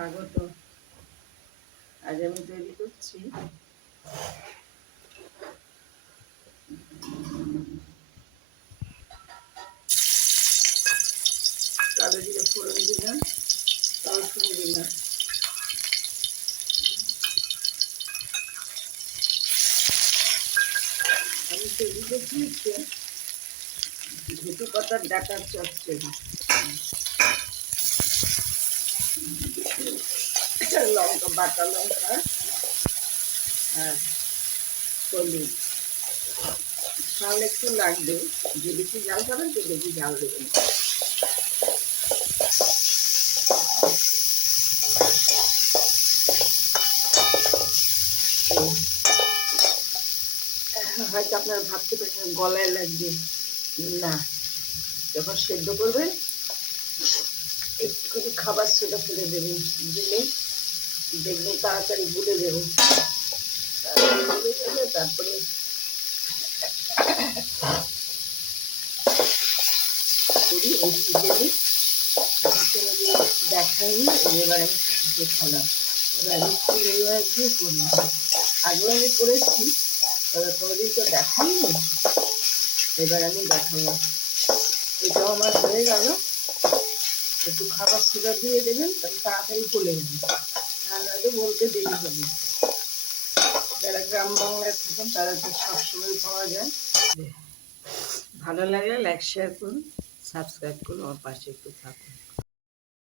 স্বাগত। আজ আমি তৈরি করছি কালো জিরে ফোড়ন দিলাম, রসুন দিলাম, আমি তৈরি করছি ধুতু পাতার ডাটার চচ্চড়ি। লঙ্কা, বাটা লঙ্কা আর হলুদ, ঝাল একটু লাগবে। যে বেশি ঝাল খাবেন সে বেশি ঝাল দেবেন। হয়তো আপনারা ভাবতে পারেন গলায় লাগবে, না। যখন সেদ্ধ করবেন একটুখানি খাবার সোডা ফেলে দেবেন, দিলে দেখবেন তাড়াতাড়ি গুলে যাবে। তারপরে করি এই সিজনে দেখাইনি, এবার আমি দেখালাম। এবার এইভাবে দিয়ে করি, আগেও আমি করেছি, তবে কোনোদিন তো দেখাইনি, এবার আমি দেখালাম। এটাও আমার হয়ে গেল। একটু খাবার সোডা দিয়ে দেবেন, তাহলে তাড়াতাড়ি গলে যাবে, আর নয়তো বলতে দেরি হবে। যারা গ্রাম বাংলায় থাকেন তারা তো সবসময় পাওয়া যায়। ভালো লাগলে লাইক শেয়ার করুন, সাবস্ক্রাইব করুন, আমার পাশে একটু থাকুন।